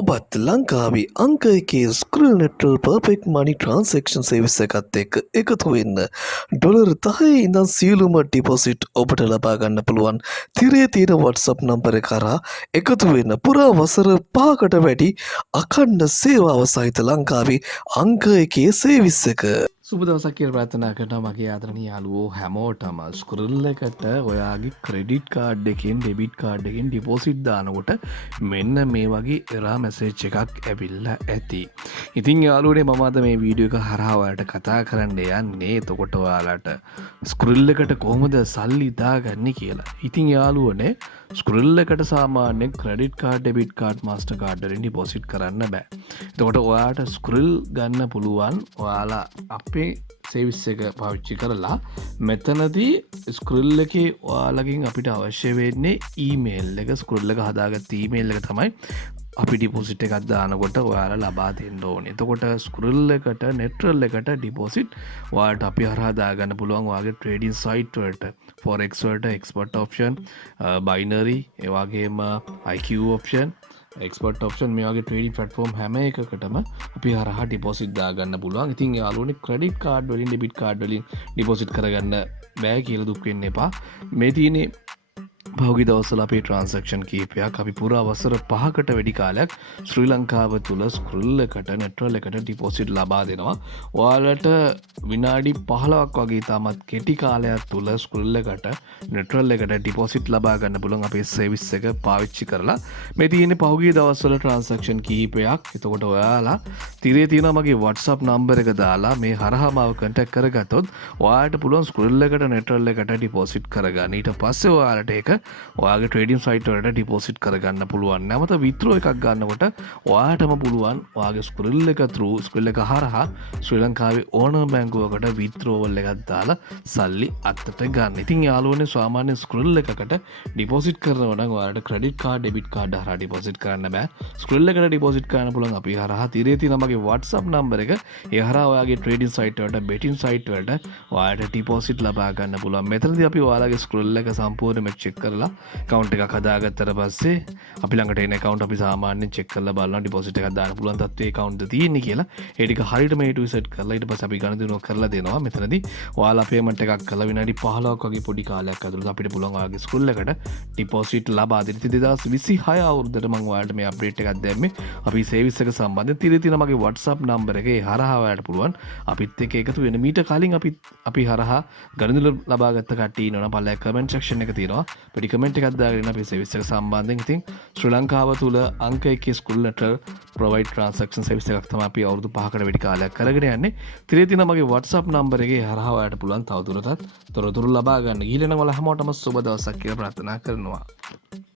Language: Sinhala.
ඔබත් ලංකාවේ අංක එකේ ස්ක්‍රීන් නෙට්වර් පර්ෆෙක්ට් මනි ට්‍රාන්සැක්ෂන් සර්විස් එකත් එක්ක එකතු වෙන්න. ඩොලර් 10 ඉඳන් සියලුම ඩිපොසිට් ඔබට ලබා ගන්න පුළුවන්. තිරේ තියෙන WhatsApp නම්බර එක කරා එකතු වෙන්න. පුරා වසර 5කට වැඩි අඛණ්ඩ සේවාව සහිත ලංකාවේ අංක එකේ සර්විස් එක. සුබ දවසක් කියලා ප්‍රාර්ථනා කරනවා මගේ ආදරණීය යාළුවෝ හැමෝටම ස්ක්‍රිල් එකට ඔයාගේ ක්‍රෙඩිට් කාඩ් එකෙන් ඩෙබිට් කාඩ් එකෙන් ඩිපොසිට් දානකොට මෙන්න මේ වගේ එරා මැසේජ් එකක් ඇවිල්ලා ඇති. ඉතින් යාළුවනේ මම අද මේ වීඩියෝ එක හරහා ඔයාලට කතා කරන්න යන්නේ එතකොට ඔයාලට ස්ක්‍රිල් එකට කොහොමද සල්ලි දාගන්නේ කියලා. ඉතින් යාළුවනේ ස්ක්‍රිල් එකට සාමාන්‍යයෙන් credit card debit card master card වලින් ඩිපොසිට් කරන්න බෑ. එතකොට ඔයාට ස්ක්‍රිල් ගන්න පුළුවන් ඔයාලා අපේ සේවිස් එක පාවිච්චි කරලා මෙතනදී ස්ක්‍රිල් එකේ ඔයාලගෙන් අපිට අවශ්‍ය වෙන්නේ ඊමේල් එක ස්ක්‍රිල් එක හදාගත්ත ඊමේල් එක තමයි අපි ඩිපොසිට් එකක් දානකොට ඔයාලා ලබා දෙන්න ඕනේ. එතකොට ස්ක්‍රිල් එකට නෙට්‍රල් එකට ඩිපොසිට් ඔයාලට අපි හරහා දාගන්න පුළුවන් ඔයාගේ ට්‍රේඩින් සයිට් වලට forex වලට expert option binary ඒ වගේම IQ option එක්ස්පර්ට් ඔප්ෂන් මේ වගේ ට්‍රේඩින් ප්ලැට්ෆෝම් හැම එකකටම අපි හරහා ඩිපොසිට් දාගන්න පුළුවන්. ඉතින් යාළුවනේ ක්‍රෙඩිට් කාඩ් වලින් ඩෙබිට් කාඩ් වලින් ඩිපොසිට් කරගන්න බෑ කියලා දුක් වෙන්න එපා. මේ තියෙන්නේ පහුගිය දවස්වල අපේ ට්‍රාන්සැක්ෂන් කීපයක් අපි පුරා වසර 5කට වැඩි කාලයක් ශ්‍රී ලංකාව තුල ස්ක්‍රිල් එකට නෙට්‍රල් එකට ඩිපොසිට් ලබා දෙනවා. ඔයාලට විනාඩි 15ක් වගේ තාමත් කෙටි කාලයක් තුල ස්ක්‍රිල් එකට නෙට්‍රල් එකට ඩිපොසිට් ලබා ගන්න පුළුවන් අපේ සර්විස් එක පාවිච්චි කරලා. මේ තියෙන්නේ පහුගිය දවස්වල ට්‍රාන්සැක්ෂන් කීපයක්. එතකොට ඔයාලා තිරේ තියෙන මගේ WhatsApp නම්බර එක දාලා මේ හරහා මාව කන්ටැක්ට් කරගත්තොත් ඔයාලට පුළුවන් ස්ක්‍රිල් එකට නෙට්‍රල් එකට ඩිපොසිට් කරගන්න. ඊට පස්සේ ඔයාලට ඒක ඔයාගේ ට්‍රේඩින් සයිට් වලට ඩිපොසිට් කරගන්න පුළුවන්. නැවත විත්ඩ්‍රෝ එකක් ගන්නකොට ඔයාටම පුළුවන් ඔයාගේ ස්ක්‍රිල් එක through ස්ක්‍රිල් එක හරහා ශ්‍රී ලංකාවේ ඕනම බැංකුවකට විත්ඩ්‍රෝවල් එකක් දාලා සල්ලි අතට ගන්න. ඉතින් යාළුවනේ සාමාන්‍ය ස්ක්‍රිල් එකකට ඩිපොසිට් කරනවා නම් ඔයාලට ක්‍රෙඩිට් කාඩ් ඩෙබිට් කාඩ් හරහා ඩිපොසිට් කරන්න බෑ. ස්ක්‍රිල් එකට ඩිපොසිට් කරන්න පුළුවන් අපි හරහා තිරේ තියෙන මගේ WhatsApp නම්බර එක ඒ හරහා ඔයාගේ ට්‍රේඩින් සයිට් වලට බෙටින් සයිට් වලට ඔයාලට ඩිපොසිට් ලබා ගන්න පුළුවන්. මෙතනදී අපි ඔයාලගේ ස්ක්‍රිල් එක සම්පූර්ණයෙන්ම චෙක් කරලා account එකක් හදාගත්තට පස්සේ අපි ළඟට එන account අපි සාමාන්‍යයෙන් check කරලා බලනවා deposit එකක් දාන්න පුළුවන් තත්ත්වයේ account එක තියෙන්නේ කියලා. ඒ ටික හරියටම A to Z කරලා ඊට පස්සේ අපි ගණන් කරලා දෙනවා. මෙතනදී ඔයාලා payment එකක් කළා විනාඩි 15ක් වගේ පොඩි කාලයක් ඇතුළත අපිට පුළුවන් ඔයාගේ ස්කූල් එකට deposit ලබා දෙන්න. ඉතින් 2026 අවුරුද්දට මම ඔයාලට මේ update එකක් දැම්මේ. අපි service එක සම්බන්ධයෙන් තිරේ තියෙන මගේ WhatsApp number එකේ හරහා ඔයාලට පුළුවන් අපිත් එක්ක එකතු වෙන්න. මීට කලින් අපි හරහා ගණන් ලබාගත්ත කට්ටිය ඉන්නවනම් පල්ලෙහා comment section එක තියෙනවා. පොඩි comment එකක් දාගෙන අපේ සර්විස් එක සම්බන්ධයෙන් ඉතින් ශ්‍රී ලංකාව තුල අංක 1 ස්කූල් නෙට්වර් ප්‍රොවයිඩ් ට්‍රාන්සැක්ෂන් සර්විස් එකක් තමයි අපි අවුරුදු 5කට වැඩි කාලයක් කරගෙන යන්නේ. තිරේ තියෙන මගේ WhatsApp නම්බර එකේ හරහා ඔයාලට පුළුවන් තවදුරටත් තොරතුරු ලබා ගන්න. ඊළඟ වල හැමෝටම සුබ දවසක් කියලා ප්‍රාර්ථනා කරනවා.